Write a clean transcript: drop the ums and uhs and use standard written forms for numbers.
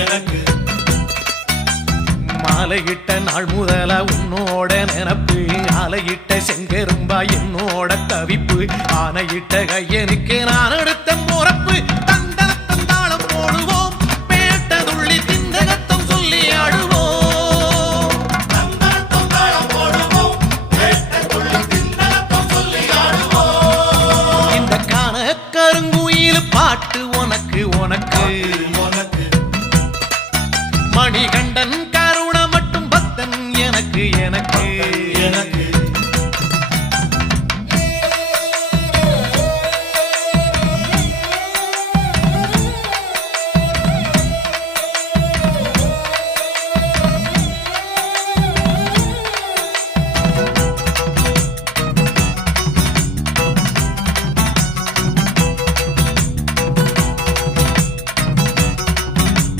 எனக்கு மாலையிட்ட நாள் முதல உன்னோட நினப்பு ஆலையிட்ட செங்கரும்பா என்னோட தவிப்பு ஆனையிட்ட கையனுக்கு நான் எடுத்த முறப்பு தந்தளத்தம் தாளம் போடுவோம் பேட்டதுள்ளி திந்தகத்தம் சொல்லி ஆடுவோம் தந்தளத்தம் தாளம் போடுவோம் பேட்டதுள்ளி திந்தகத்தம் சொல்லி ஆடுவோம் இந்த காண கருங்குயில் பாட்டு உனக்கு உனக்கு உனக்கு மணிகண்ட